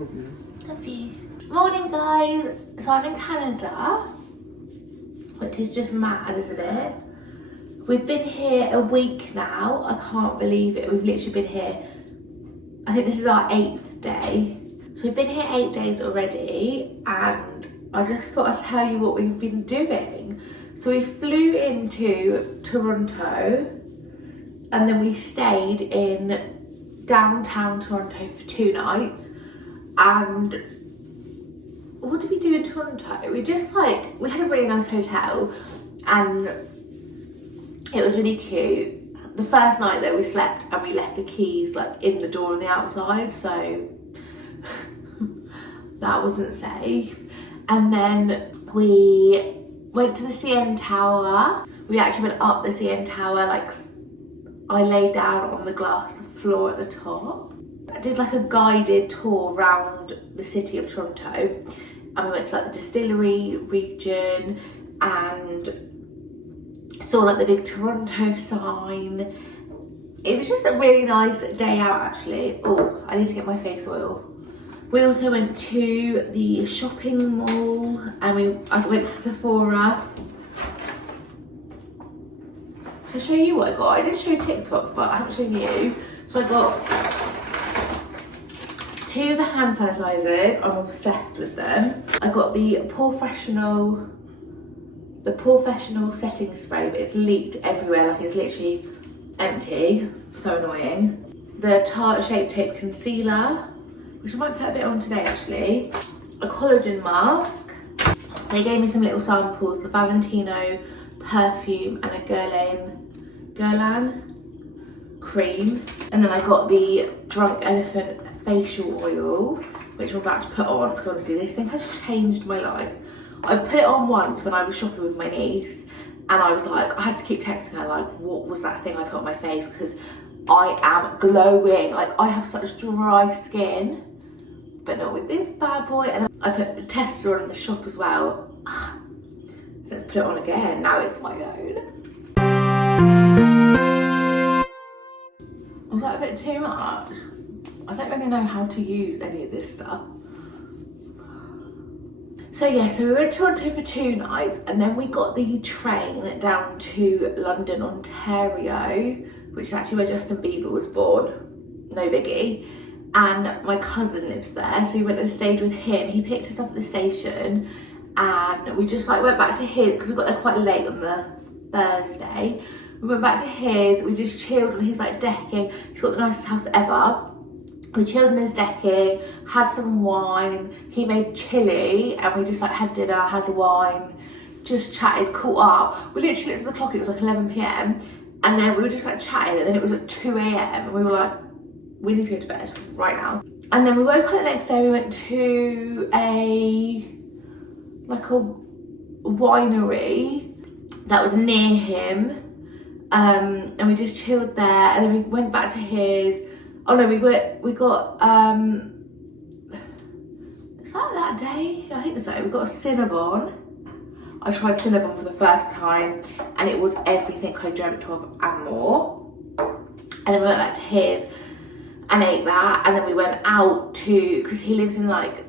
Love you. Love you. Morning, guys. So I'm in Canada, which is just mad, isn't it? We've been here a week now. I can't believe it. We've literally been here, I think this is our 8th day. So we've been here 8 days already, and I just thought I'd tell you what we've been doing. So we flew into Toronto, and then we stayed in downtown Toronto for 2 nights. And what did we do in Toronto? We just we had a really nice hotel, and it was really cute. The first night that we slept, and we left the keys in the door on the outside, so that wasn't safe. And then we went to the CN Tower. We actually went up the CN Tower, I laid down on the glass floor at the top. I did a guided tour around the city of Toronto, and we went to the distillery region and saw the big Toronto sign. It was just a really nice day out, actually. Oh, I need to get my face oil. We also went to the shopping mall, and I went to Sephora. To show you what I got. I did show TikTok, but I haven't shown you. So I got 2 of the hand sanitizers. I'm obsessed with them. I got the Professional setting spray, but it's leaked everywhere. It's literally empty. So annoying. The Tarte Shape Tape concealer, which I might put a bit on today actually. A collagen mask. They gave me some little samples, the Valentino perfume and a Guerlain cream. And then I got the Drunk Elephant facial oil, which I'm about to put on, because honestly this thing has changed my life. I put it on once when I was shopping with my niece, and I was I had to keep texting her what was that thing I put on my face, because I am glowing. I have such dry skin, but not with this bad boy. And I put a tester on in the shop as well. So let's put it on again. Now it's my own. Was that a bit too much? I don't really know how to use any of this stuff. So yeah, so we went to Toronto for 2 nights, and then we got the train down to London, Ontario, which is actually where Justin Bieber was born. No biggie. And my cousin lives there, so we went and stayed with him. He picked us up at the station, and we just went back to his, because we got there quite late on the Thursday. We went back to his, we just chilled on his decking. He's got the nicest house ever. We chilled on his decking, had some wine. He made chilli, and we just had dinner, had wine, just chatted, caught up. We literally looked at the clock, it was 11 PM, and then we were just chatting, and then it was at 2 AM, and we were we need to go to bed right now. And then we woke up the next day, we went to a winery that was near him, and we just chilled there, and then we went back to his. Oh no, we got is that day? I think so. We got a Cinnabon. I tried Cinnabon for the first time, and it was everything I dreamt of and more. And then we went back to his and ate that, and then we went out to, because he lives in London,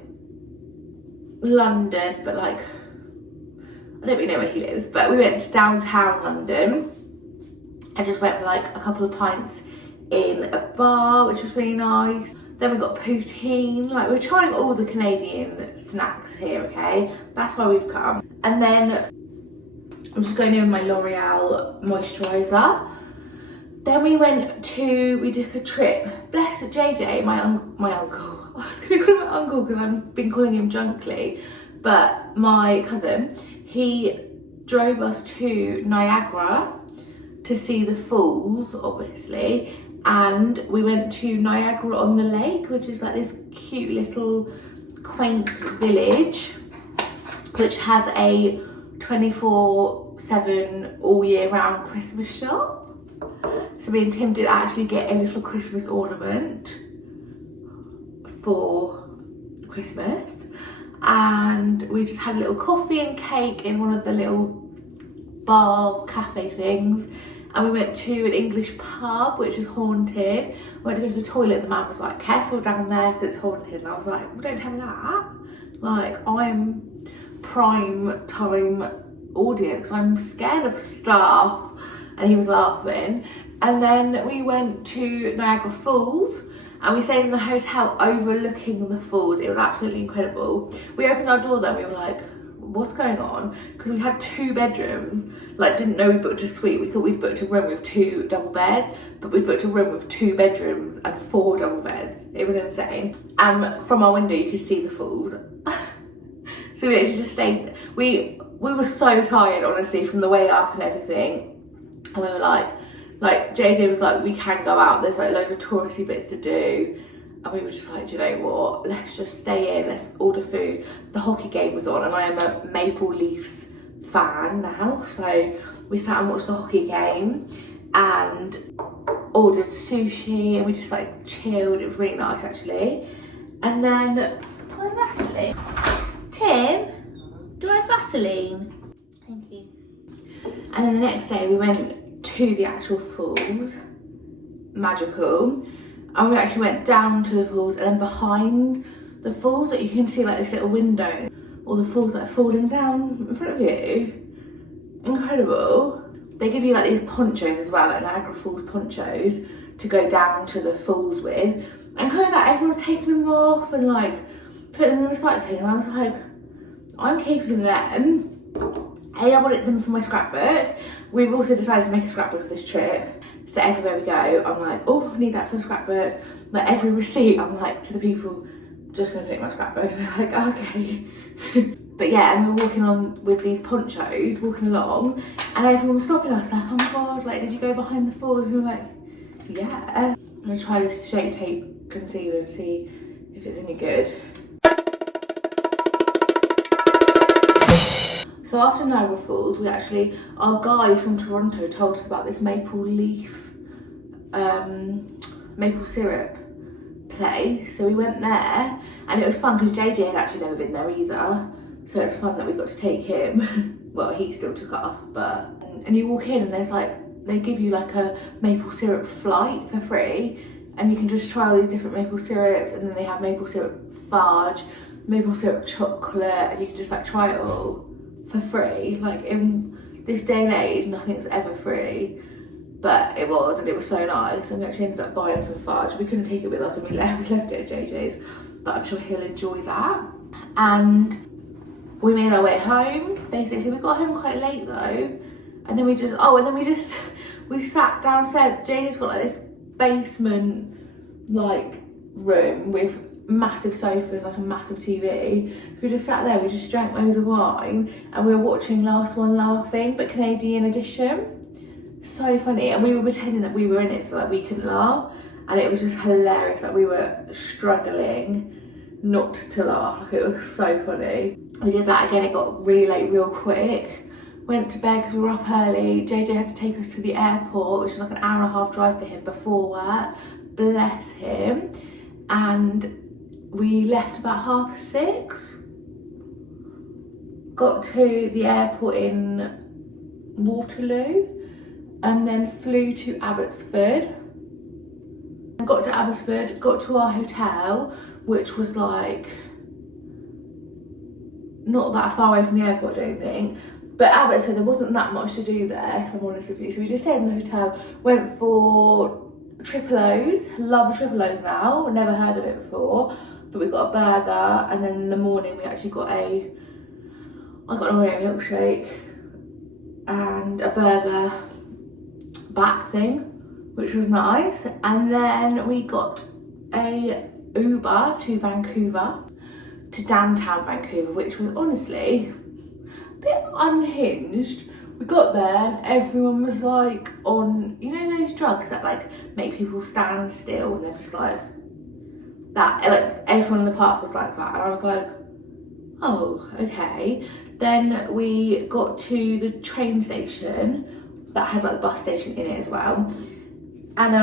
but I don't really know where he lives, but we went to downtown London and just went for a couple of pints in a bar, which was really nice. Then we got poutine. We're trying all the Canadian snacks here, okay? That's why we've come. And then I'm just going in with my L'Oreal moisturiser. Then we took a trip. Bless JJ, my uncle. I was gonna call him my uncle because I've been calling him Junkly. But my cousin, he drove us to Niagara to see the falls, obviously. And we went to Niagara on the Lake, which is this cute little quaint village, which has a 24/7 all year round Christmas shop. So me and Tim did actually get a little Christmas ornament for Christmas, and we just had a little coffee and cake in one of the little bar cafe things, and we went to an English pub which is haunted. I went to go to the toilet and the man was like, careful down there because it's haunted, and I was like, well, don't tell me that. Like, I'm prime time audience, I'm scared of stuff. And he was laughing. And then we went to Niagara Falls and we stayed in the hotel overlooking the falls. It was absolutely incredible. We opened our door then, we were like, what's going on? Because we had 2 bedrooms, like didn't know we booked a suite. We thought we'd booked a room with 2 double beds, but we booked a room with 2 bedrooms and 4 double beds. It was insane. And from our window you could see the falls. So we actually just stayed. We were so tired, honestly, from the way up and everything. And we were like JJ was like, we can go out, there's like loads of touristy bits to do. And we were just like, do you know what, let's just stay in, let's order food. The hockey game was on and I am a Maple Leafs fan now, so we sat and watched the hockey game and ordered sushi and we just like chilled. It was really nice actually. And then, do I have Vaseline? Tim, do I have Vaseline? Thank you. And then the next day we went to the actual falls, magical. And we actually went down to the falls and then behind the falls that you can see like this little window, all the falls like falling down in front of you. Incredible. They give you like these ponchos as well, like Niagara Falls ponchos to go down to the falls with. And coming back, everyone's taking them off and like putting them in the recycling, and I was like, I'm keeping them. I wanted them for my scrapbook. We've also decided to make a scrapbook of this trip. So everywhere we go, I'm like, oh, I need that for the scrapbook. Like every receipt, I'm like to the people, just gonna put it in my scrapbook. And they're like, okay. But yeah, and we're walking on with these ponchos, walking along, and everyone was stopping us like, oh my God, like, did you go behind the falls? And we were like, yeah. I'm gonna try this Shape Tape concealer and see if it's any good. So after Niagara Falls, our guide from Toronto told us about this maple syrup place. So we went there and it was fun because JJ had actually never been there either. So it's fun that we got to take him. Well, he still took us, but, and you walk in and there's like, they give you like a maple syrup flight for free. And you can just try all these different maple syrups, and then they have maple syrup fudge, maple syrup chocolate, and you can just like try it all for free. Like in this day and age, nothing's ever free, but it was, and it was so nice. And we actually ended up buying some fudge. We couldn't take it with us when we left. We left it at JJ's, but I'm sure he'll enjoy that. And we made our way home. Basically, we got home quite late though, and then we sat downstairs. JJ's got like this basement like room with massive sofas, like a massive TV. So we just sat there, we just drank loads of wine and we were watching Last One Laughing, but Canadian edition. So funny, and we were pretending that we were in it so that we couldn't laugh, and it was just hilarious. Like we were struggling not to laugh. Like, it was so funny. We did that again, it got really late real quick. Went to bed because we were up early. JJ had to take us to the airport, which was like an hour and a half drive for him before work. Bless him. And we left about 6:30. Got to the airport in Waterloo and then flew to Abbotsford. Got to Abbotsford, got to our hotel, which was like not that far away from the airport, I don't think. But Abbotsford, there wasn't that much to do there, if I'm honest with you. So we just stayed in the hotel, went for Triple O's. Love Triple O's now, never heard of it before. But we got a burger, and then in the morning we actually got I got an Oreo milkshake and a burger back thing, which was nice. And then we got a Uber to Vancouver, to downtown Vancouver, which was honestly a bit unhinged. We got there, everyone was like on, you know those drugs that like make people stand still and they're just like that, like everyone in the park was like that, and I was like, oh, okay. Then we got to the train station that had like the bus station in it as well, and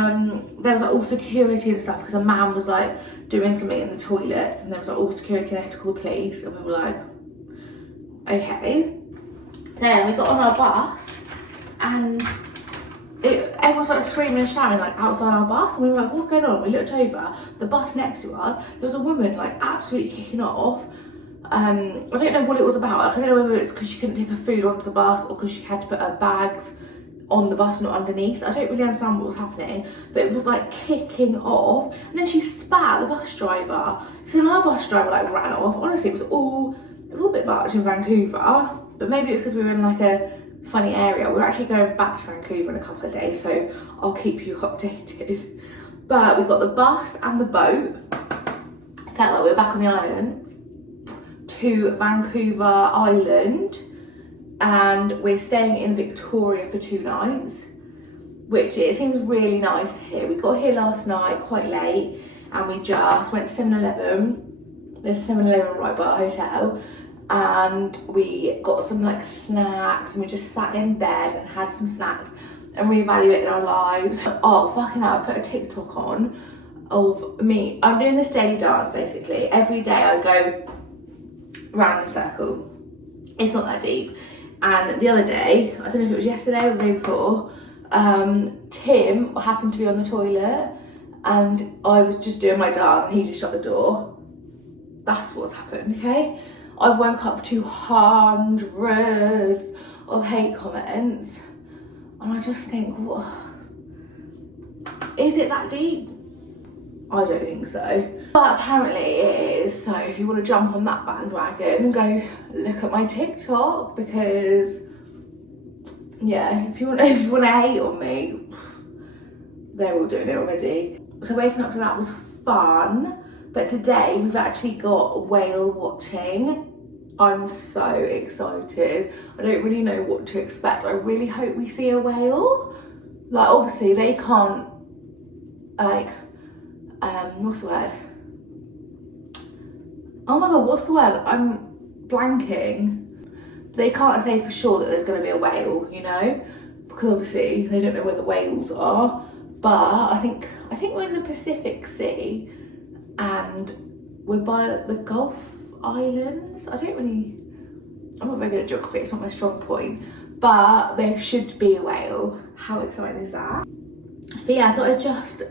there was like all security and stuff because a man was like doing something in the toilets, and there was like all security and they had to call the police, and we were like, okay. Then we got on our bus and everyone started screaming and shouting like outside our bus, and we were like, what's going on? We looked over, the bus next to us, there was a woman like absolutely kicking off. I don't know what it was about. Like, I don't know whether it's because she couldn't take her food onto the bus or because she had to put her bags on the bus, not underneath. I don't really understand what was happening, but it was like kicking off, and then she spat at the bus driver. So then our bus driver like ran off. Honestly, it was all a bit much in Vancouver, but maybe it's because we were in like a funny area. We're actually going back to Vancouver in a couple of days, so I'll keep you updated. But we got the bus and the boat. Felt like we were back on the island to Vancouver Island, and we're staying in Victoria for 2 nights, which it seems really nice here. We got here last night quite late, and we just went to 7-Eleven. There's a 7-Eleven right by our hotel, and we got some like snacks, and we just sat in bed and had some snacks and reevaluated our lives. Oh fucking hell, I put a TikTok on of me. I'm doing this daily dance basically. Every day I go round in a circle. It's not that deep. And the other day, I don't know if it was yesterday or the day before, Tim happened to be on the toilet, and I was just doing my dance and he just shut the door. That's what's happened, okay? I've woke up to hundreds of hate comments, and I just think, what? Is it that deep? I don't think so. But apparently it is, so if you want to jump on that bandwagon, go look at my TikTok, because yeah, if you want to hate on me, they're all doing it already. So waking up to that was fun, but today we've actually got whale watching. I'm so excited. I don't really know what to expect. I really hope we see a whale. Like, obviously they can't, like, what's the word? Oh my god, what's the word? I'm blanking. They can't say for sure that there's going to be a whale, you know, because obviously they don't know where the whales are. But I think we're in the Pacific Sea, and we're by the Gulf Islands. I'm not very good at geography, it's not my strong point, but there should be a whale. How exciting is that? But yeah, I thought I'd just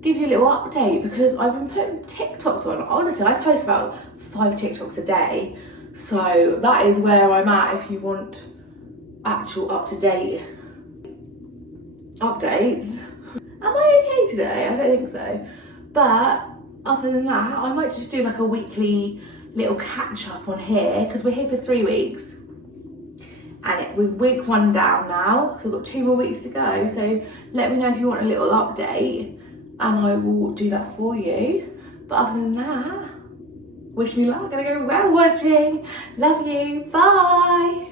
give you a little update, because I've been putting TikToks on. Honestly, I post about 5 TikToks a day, so that is where I'm at if you want actual up-to-date updates. Am I okay today? I don't think so. But other than that, I might just do like a weekly little catch up on here, because we're here for 3 weeks, and we've week 1 down now, so we've got 2 more weeks to go. So let me know if you want a little update, and I will do that for you. But other than that, wish me luck. I'm gonna go whale watching. Love you. Bye.